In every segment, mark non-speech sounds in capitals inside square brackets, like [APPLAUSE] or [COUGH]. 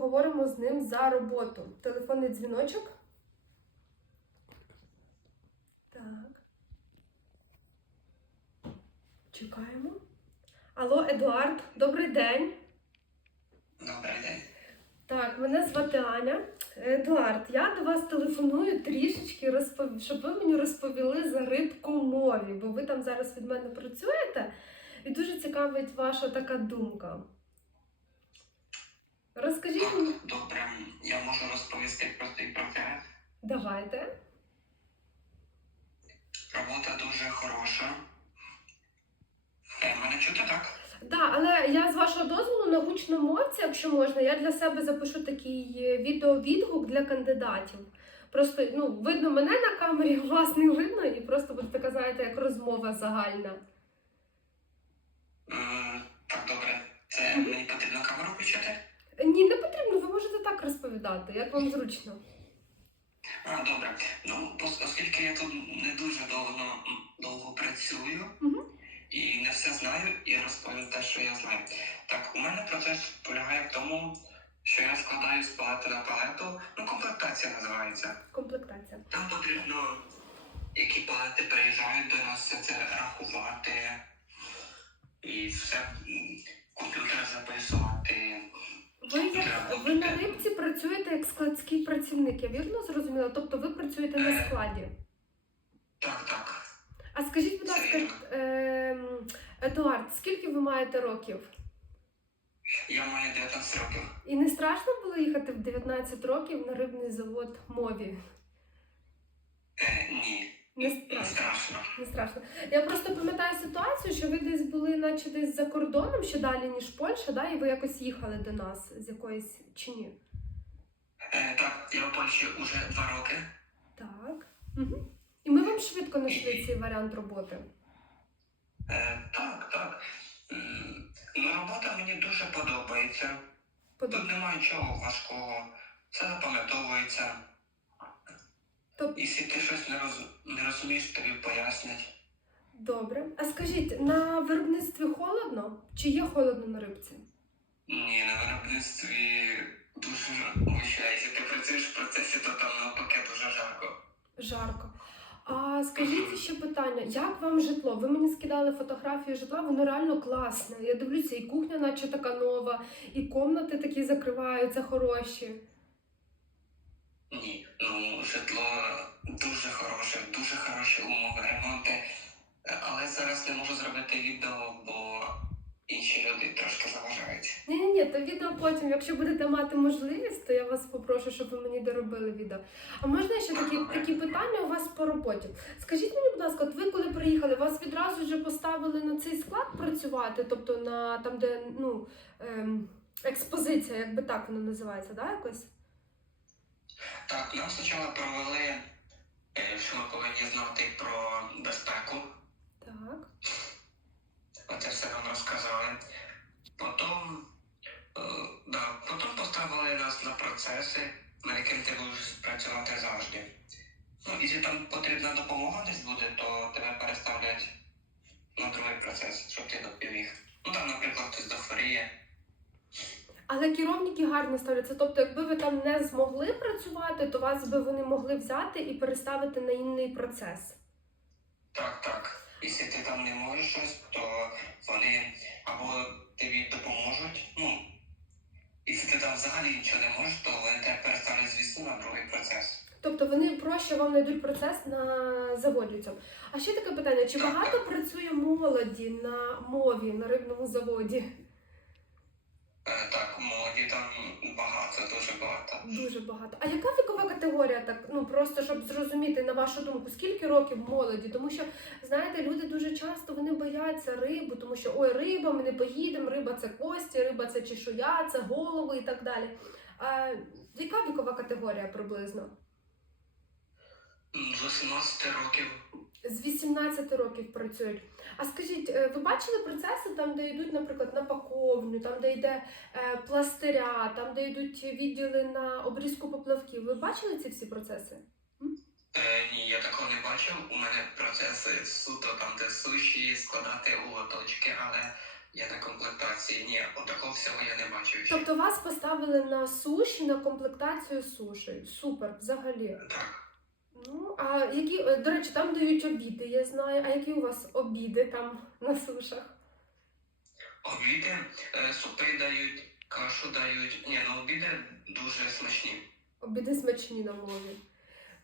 поговоримо з ним за роботу. Телефонний дзвіночок. Так. Чекаємо. Алло, Едуард, добрий день. Добрий день. Так, мене звати Аня. Едуард, я до вас телефоную трішечки, розпов... щоб ви мені розповіли за рибку мові, бо ви там зараз від мене працюєте, і дуже цікавить ваша така думка. Розкажіть мені. Так, добре, я можу розповісти про цей процес. Давайте. Робота дуже хороша. Е, Мене чути так? Да, але я з вашого дозволу на гучномовці, якщо можна, я для себе запишу такий е, відеовідгук для кандидатів. Просто ну, видно мене на камері, [LAUGHS] вас не видно, і просто буде така, знаєте, як розмова загальна. М, Так, добре. Це мені потрібно камеру включити? Ні, не потрібно, ви можете так розповідати, як вам зручно. А, добре. Ну, оскільки я тут не дуже довго, довго працюю Мгм. і не все знаю, і розповім те, що я знаю. Так, у мене процес полягає в тому, що я складаю з палети на палету, ну, комплектація називається. Комплектація. Там потрібно, які палети приїжджають до нас, все це рахувати і все комп'ютер записувати. Ви, як, ви на рибці працюєте як складський працівник, я вірно зрозуміла? Тобто ви працюєте на складі. Так, так. А скажіть, будь ласка, ем, Едуард, скільки ви маєте років? Я маю 19 років. І не страшно було їхати в 19 років на рибний завод мові? Е, ні, Не не страшно. страшно. Не страшно. Я просто пам'ятаю ситуацію, що ви десь були, наче десь за кордоном, ще далі, ніж Польща, да? і ви якось їхали до нас з якоїсь чи ні? Е, так, я в Польщі вже два роки. Так. Угу. І ми вам швидко знайшли цей варіант роботи. Е, так, так. Ну, робота мені дуже подобається. Тут немає нічого важкого. Все запам'ятовується. Тобто, Якщо ти щось не, роз... не розумієш, тобі пояснять. добре. А скажіть, на виробництві холодно? Чи є холодно на рибці? Ні, на виробництві дуже вище. Якщо ти працюєш в процесі, то там навпаки дуже жарко. Жарко. А скажіть ще питання, як вам житло? Ви мені скидали фотографії житла, воно реально класне. Я дивлюся, і кухня, наче така нова, і комнати такі закриваються хороші. Ну житло дуже хороше, дуже хороші умови, ремонти. Е, Але зараз не можу зробити відео, бо інші люди трошки заважають. Ні, ні, то відео потім, якщо будете мати можливість, то я вас попрошу, щоб ви мені доробили відео. А можна ще такі, такі питання у вас по роботі? Скажіть мені, будь ласка, от ви коли приїхали, вас відразу вже поставили на цей склад працювати, тобто на там, де ну ем, експозиція, якби так воно називається, да, якось? Так, нам спочатку провели, е, що ми повинні знати про безпеку. Так. Оце все нам розказали. Потім, е, да, потім поставили нас на процеси, на яким ти будеш працювати завжди. Ну, якщо там потрібна допомога десь буде, то тебе переставлять на другий процес, щоб ти допоміг. Ну там, наприклад, хтось захворіє. Але керівники гарно ставляться. Тобто, якби ви там не змогли працювати, то вас би вони могли взяти і переставити на інший процес. Так, так. Якщо ти там не можеш щось, то вони або тобі допоможуть. Ну, якщо ти там взагалі нічого не можеш, то вони тебе переставлять, звісно, на другий процес. Тобто вони проще вам знайдуть процес на заводі цьому. А ще таке питання: чи Так, багато працює молоді на мові на рибному заводі? Е, Так, молоді там багато, дуже багато. Дуже багато. А яка вікова категорія? Так ну просто щоб зрозуміти на вашу думку, скільки років молоді? Тому що знаєте, люди дуже часто вони бояться рибу, тому що ой, риба, ми не поїдемо, риба це кості, риба це чешуя, це голови і так далі. А яка вікова категорія приблизно? М, З 18 років. З 18 років працюють. А скажіть, е, ви бачили процеси там, де йдуть, наприклад, на паковню, там, де йде е, пластиря, там, де йдуть відділи на обрізку поплавків? Ви бачили ці всі процеси? Е, ні, я такого не бачив. У мене процеси суто там, де суші, складати у лоточки, але Я на комплектації. Ні, отакого всього я не бачив. Тобто вас поставили на суші, на комплектацію суші. Супер, взагалі. Так. Ну, а які, е, до речі, там дають обіди, я знаю. А які у вас обіди там на сушах? Обіди, е, супи дають, кашу дають. Ні, ну обіди дуже смачні. Обіди смачні на мові.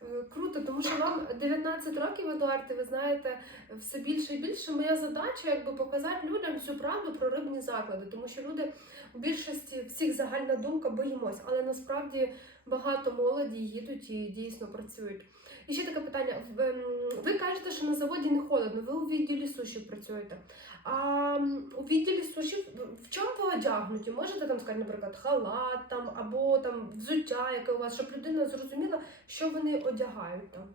Е, Круто, тому що вам 19 років, Едуард, і ви знаєте, все більше і більше моя задача якби показати людям всю правду про рибні заклади, тому що люди у більшості всіх загальна думка боїмось, але насправді багато молоді їдуть і дійсно працюють. І ще таке питання: ем, ви кажете, що на заводі не холодно, ви у відділі суші працюєте. А у відділі суші в- чому ви одягнуті? Можете там сказати, наприклад, халат там або там взуття, яке у вас, щоб людина зрозуміла, що вони одягають там.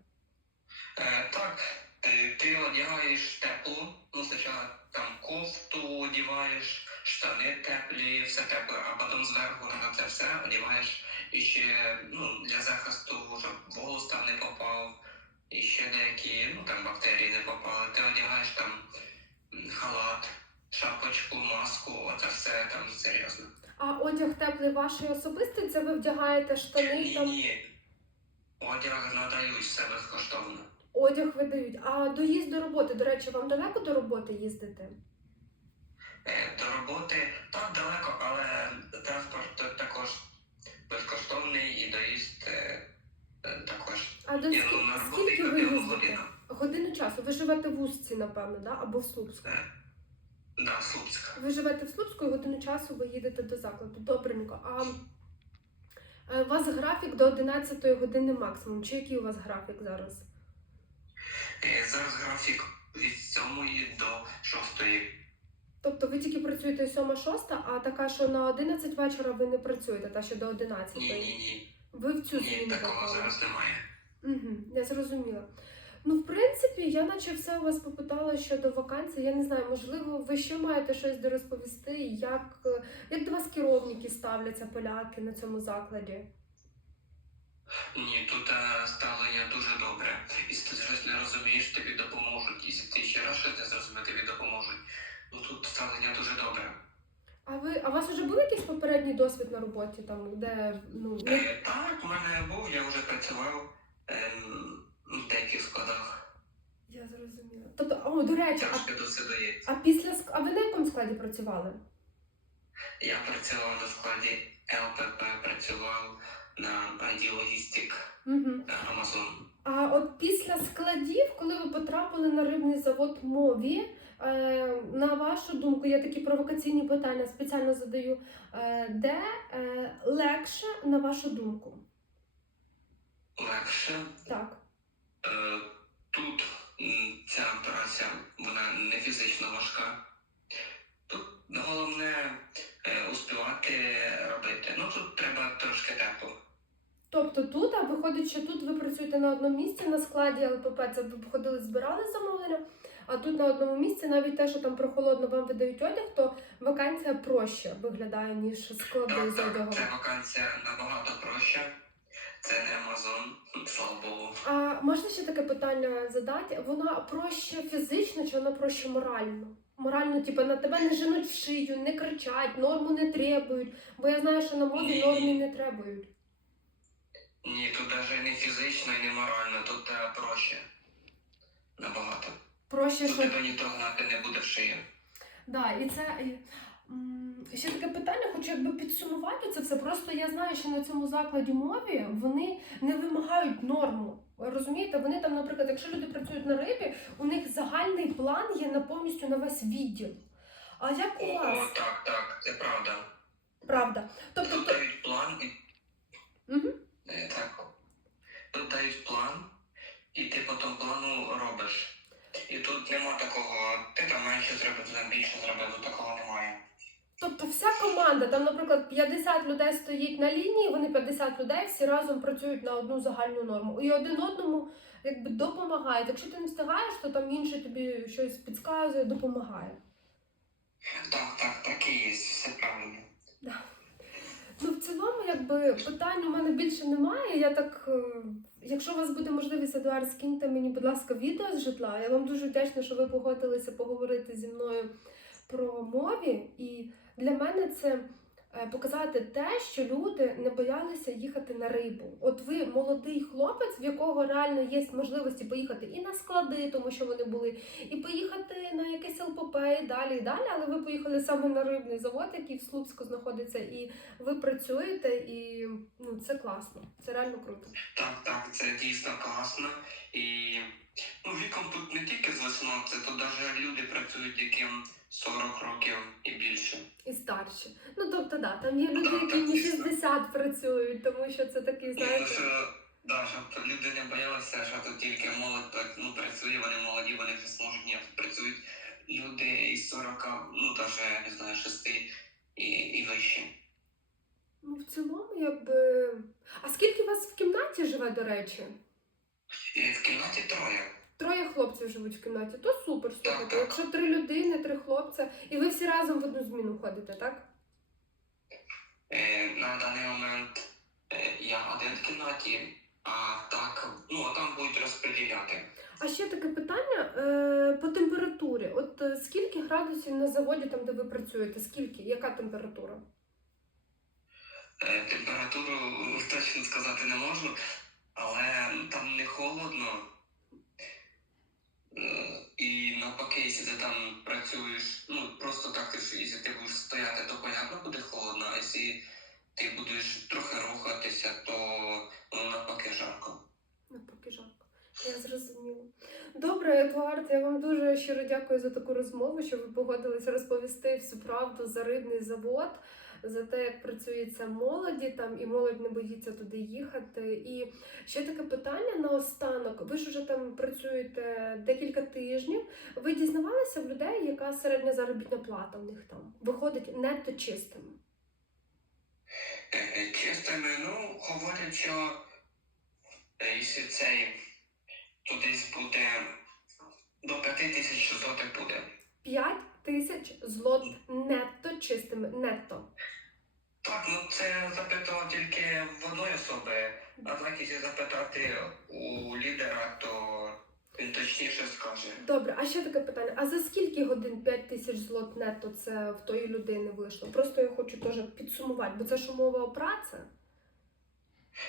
Е, так, ти, ти одягаєш теплу, ну спочатку там кофту одягаєш, штани теплі, все тепле, а потім зверху на це все одягаєш і ще ну, для захисту, щоб волос там не попав, і ще деякі ну, там бактерії не попали. Ти одягаєш там халат, шапочку, маску, оце все там серйозно. А одяг теплий ваший особистий, це ви вдягаєте штани Ні, там. ні. Одяг надають все безкоштовно. Одяг видають. А доїзд до роботи, до речі, вам далеко до роботи їздити? Е, До роботи так далеко, але транспорт Годину. Ви живете в Устці, напевно, да? або в Слупську. Да, Слуцьк. Ви живете в Слуцьку і годину часу ви їдете до закладу. Добренько. А е, у вас графік до 11 години максимум. Чи який у вас графік зараз? Е, Зараз графік від 7 до 6. Тобто ви тільки працюєте 7-6, а така, що на 11 вечора ви не працюєте, та ще до 11. Ні, ні, ні. Ви в цю Ні, зміну такого зараз немає. Угу, я зрозуміла. Ну, в принципі, я наче все у вас попитала щодо вакансій. Я не знаю, можливо, ви ще маєте щось дорозповісти, як, е, як до вас керівники ставляться, поляки на цьому закладі? Ні, тут е, ставлення дуже добре. Якщо ти щось не розумієш, тобі допоможуть. Якщо ти ще раз щось не зрозумів, тобі допоможуть. Ну тут ставлення дуже добре. А ви, а у вас вже був якийсь попередній досвід на роботі, там, де ну Е, Так, у мене був, я вже працював складах. Я зрозуміла. Тобто, о, до речі, а, Тяжко досить дається. а після ск- а ви на якому складі працювали? Я працював на складі ЛПП, працював на ID Logistic Угу. Amazon. А от після складів, коли ви потрапили на рибний завод мові, е, на вашу думку, я такі провокаційні питання спеціально задаю, е, де е, легше, на вашу думку? Легше. Так. Е, Тут ця операція вона не фізично важка. Тут головне е, успівати робити. Ну тут треба трошки тепло. Тобто тут, а виходить, що тут ви працюєте на одному місці на складі ЛПП, це ви ходили, збирали замовлення, а тут на одному місці навіть те, що там прохолодно вам видають одяг, то вакансія проще виглядає, ніж склади з так, одягом. ця вакансія набагато проще. Це не Амазон, [LAUGHS] слава Богу. А можна ще таке питання задати? Вона проще фізично чи вона проще морально? Морально, типу, на тебе не женуть в шию, не кричать, норму не требують. Бо я знаю, що на мові норми не требують. Ні, тут навіть не фізично і не морально, тут е, проще. Набагато. Проще, Тут що тебе ніхто гнати не буде в шию. да, і це і, м, ще таке питання, хочу якби підсумувати це все. Просто я знаю, що на цьому закладі мові вони не вимагають норму. Розумієте, вони там, наприклад, якщо люди працюють на рибі, у них загальний план є на повністю на весь відділ. А як у вас? о, так, так, це правда. Правда. Тобто, Тут дають план і. Е, Так. Тут дають план, і ти по тому плану робиш. І тут нема такого, ти там менше зробив, там більше зробив, такого немає. Тобто вся команда, там, наприклад, 50 людей стоїть на лінії, вони 50 людей всі разом працюють на одну загальну норму. І один одному якби допомагають. Якщо ти не встигаєш, то там інший тобі щось підказує, допомагає. Так, так, так і є, все правильно. Ну, в цілому, якби питань у мене більше немає. Я так, е, якщо у вас буде можливість, Едуард, скиньте мені, будь ласка, відео з житла. Я вам дуже вдячна, що ви погодилися поговорити зі мною промові, і для мене це е, показати те, що люди не боялися їхати на рибу. От ви молодий хлопець, в якого реально є можливості поїхати і на склади, тому що вони були, і поїхати на якесь ЛПП і далі, і далі. Але ви поїхали саме на рибний завод, який в Слуцьку знаходиться, і ви працюєте, і ну це класно, це реально круто. Так, так, це дійсно класно. І ну, віком тут не тільки звісно, це тут навіть люди працюють, яким 40 років і більше. І старші. Ну тобто, да, там є люди, Так, які так, не дійсно. 60 працюють, тому що це такий, Ну, знаєте. да, щоб люди не боялися, що тут тільки молодь ну, працює, вони молоді, вони вже зможуть. Ні, працюють люди із 40, ну навіть, не знаю, 6 і, і вище. Ну, в цілому, якби. А скільки вас в кімнаті живе, до речі? І в кімнаті троє. Хлопців живуть в кімнаті, то супер, слухайте. Якщо три людини, три хлопця, і ви всі разом в одну зміну ходите, так? Е, на даний момент е, я один в кімнаті, а так, ну, а там будуть розподіляти. А ще таке питання е, по температурі. От е, скільки градусів на заводі, там де ви працюєте? Скільки? Яка температура? Е, Температуру точно сказати не можу, але там не холодно. Е, І навпаки, якщо ти там працюєш, ну просто так, ти ж, якщо ти будеш стояти, то понятно буде холодно, а якщо ти будеш трохи рухатися, то ну, навпаки жарко. Навпаки жарко. Я зрозуміла. Добре, Едуард, я вам дуже щиро дякую за таку розмову, що ви погодилися розповісти всю правду за рибний завод, за те, як працюється молоді там, і молодь не боїться туди їхати. І ще таке питання наостанок. Ви ж уже там працюєте декілька тижнів. Ви дізнавалися в людей, яка середня заробітна плата в них там виходить нетто чистими? Е, Чистими, ну, говорять, що е, якщо цей то десь буде до 5 тисяч злотих буде. 5 тисяч злот нетто чистими, нетто. Так, ну це запитав тільки в одної особи, а так якщо запитати у лідера, то він точніше скаже. Добре, а ще таке питання: а за скільки годин 5 тисяч злот нетто це в тої людини вийшло? Просто я хочу теж підсумувати, бо це ж умова праці.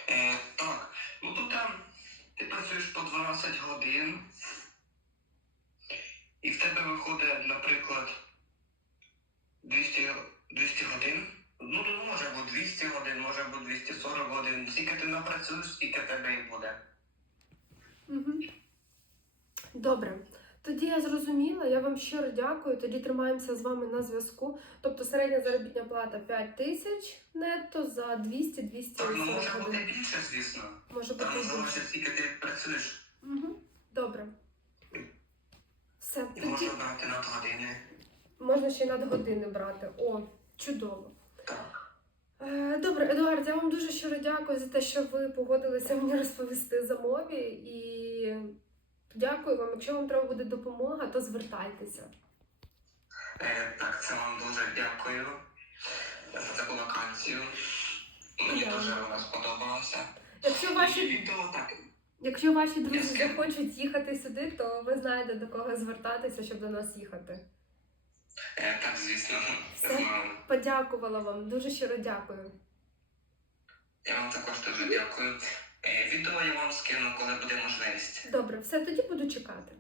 Е, так, ну то там ти працюєш по 12 годин, і в тебе виходить, наприклад, 200, 200 годин. Ну, то може бути 200 годин, може бути 240 годин. Скільки ти напрацюєш, скільки тебе і буде. Угу. Добре. Тоді я зрозуміла, я вам щиро дякую. Тоді тримаємося з вами на зв'язку. Тобто середня заробітна плата 5 тисяч нетто за 200-240 Так, ну може бути більше, звісно. Може бути Там більше. скільки ти працюєш. Угу. Добре. Все, І тоді можна брати на години. можна ще й надгодини брати. О, чудово. Так. Е, Добре, Едуард, я вам дуже щиро дякую за те, що ви погодилися мені розповісти за мові. І дякую вам. Якщо вам треба буде допомога, то звертайтеся. Е, так, це вам дуже дякую за таку вакансію. Мені Дякую. дуже вона сподобалася. Якщо І ваші, відео так. якщо ваші друзі скину. захочуть їхати сюди, то ви знаєте до кого звертатися, щоб до нас їхати. Е, так, звісно. Все. Знаю. Подякувала вам, дуже щиро дякую. Я вам також дуже дякую. Е, відео я вам скину, коли буде можливість. Добре, все тоді буду чекати.